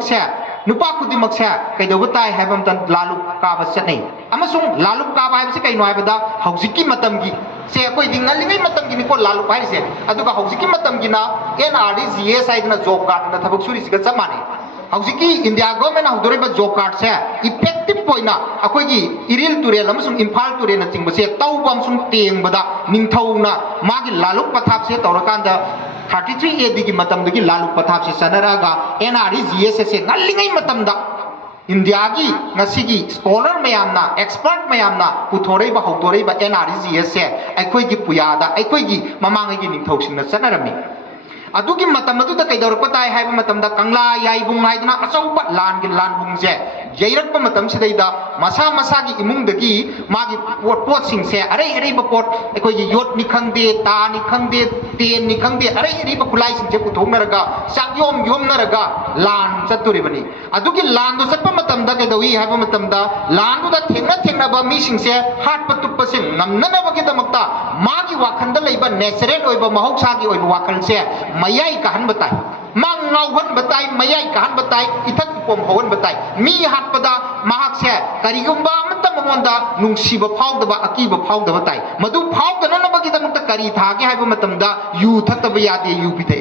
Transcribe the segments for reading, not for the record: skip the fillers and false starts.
खुदिमक्से नुपा खुदिमक्से कइदौब ताई हाइबा मतम लालु काबा चनै अमसुंग लालु काबा हाइबसे कइनो हाइबदा हौजिकी मतमगी से अकोई दिंगलिंगै मतमगी निको लालु हाइसे अदुगा हौजिकी मतमगिना NRDGS हाइदना जॉब कार्ड ना थबक सुरिसिगा चमाने हौजिकी इंडिया गवर्नमेंट हौदोरिबा जॉब कार्ड से इफेक्टिव पोइना अकोई इरिल तुरेल अमसुंग इम्फाल तुरेल चिंबसे तौबम सुंग तेंगबदा निंगथौना मागी लालु पथाप से तौरकांदा 33 AD की मतमदगी लालु पथाप से सनरागा NRDGS से नल्लिंगै मतमदा इंडिया की नसीगी स्कॉलर मयामना एक्सपर्ट मयामना पुथोरेबा हौदोरेबा NRDGS से अखोई की पुयादा अखोई की ममांगै की निंगथौसिंगना सनरमी अदुगी मतम अदुदा कइदौरक ताई हाइबा मतमदा कंगला याइबुंग हाइदना अचौबा लानगी लानबुंगसे यैरक मतम सिदैदा मसा मसागी इमुंगदगी मागी पोट सिंगसे अरे अरेबा पोट अखोई योट नि खंगदे ता नि खंगदे तेन नि खंगदे अरे अरेबा खुलाई सिंगसे पुथोंगनरगा चाक्योम योमनरगा लान चतुरिबनी अदुगी लानदो चटपा मतमदा कइदौई हाइबा मतमदा लानदुदा थेंगना थेंगनाबा मी सिंगसे हाटपा तुप्पसे नमननबगीदमक्ता मागी वाखंदा लेबा नेचुरल ओइबा महौसागी ओइबा वाखलसे मयाई कहन बताई मंगावन बताई मयाई कहन बताई इथक पोम हवन बताई मी हाटपदा महाक से करीगुंबा अमता ममोंदा नुंगसीबा फाउदबा अकीबा फाउदबा ताई मदु फाउदननबगीदमक्ता करी थागे हाइबा मतमदा यू थक्तबा यादे यू पिथे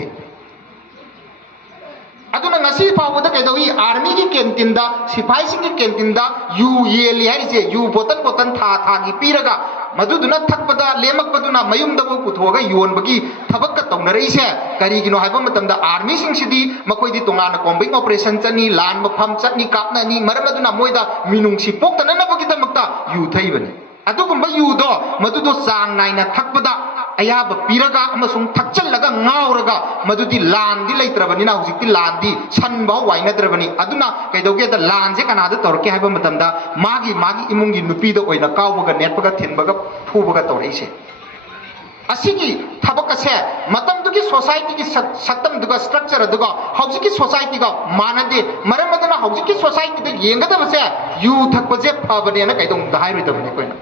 अदुना ngasi फाउबदा कइदौई आर्मी की कैंटीन दा सिपाही सिंह की कैंटीन दा यू येली हाइसे यू बोतल बोतल था थागी पीरगा मदुदुना थक्पदा लेमकपदुना मयुमदबो पुथोगा योनबगी थबक तौनरइसे करीगिनो हाइबा मतमदा आर्मी सिंगसिदी मखोइदी तोंगाना कॉम्बिंग ऑपरेशन चनी लान मफम चनी कापनानी मरमदुना मोइदा मिनुंगसी पोक्तननबगीदमक्ता यू थैबनी अदुगुंबा यूदो मदुदो चांग नाइना थक्पदा अयाब पीरगा अमसुंग थक्चलगा ngaurगा मदुदी लानदी लेत्रबनिना हुजिकती लानदी सनबाव वाइनद्रबनी अदुना कइदौगेदा लानजे कनादा तौरके हाइबा मतमदा मागी मागी इमुंगी नुपीदो ओइना कावबगा नेटबगा थिनबगा फुबगा तौरइसे असिगी थबकसे मतमदुगी सोसाइटी की सत्तम दुगा स्ट्रक्चर दुगा हौजिकी सोसाइटी का मानदे मरमदना हौजिकी सोसाइटी दे येंगदबसे यू थकपजे फबनेना कइदौं दाहाइरोइदबने कोइना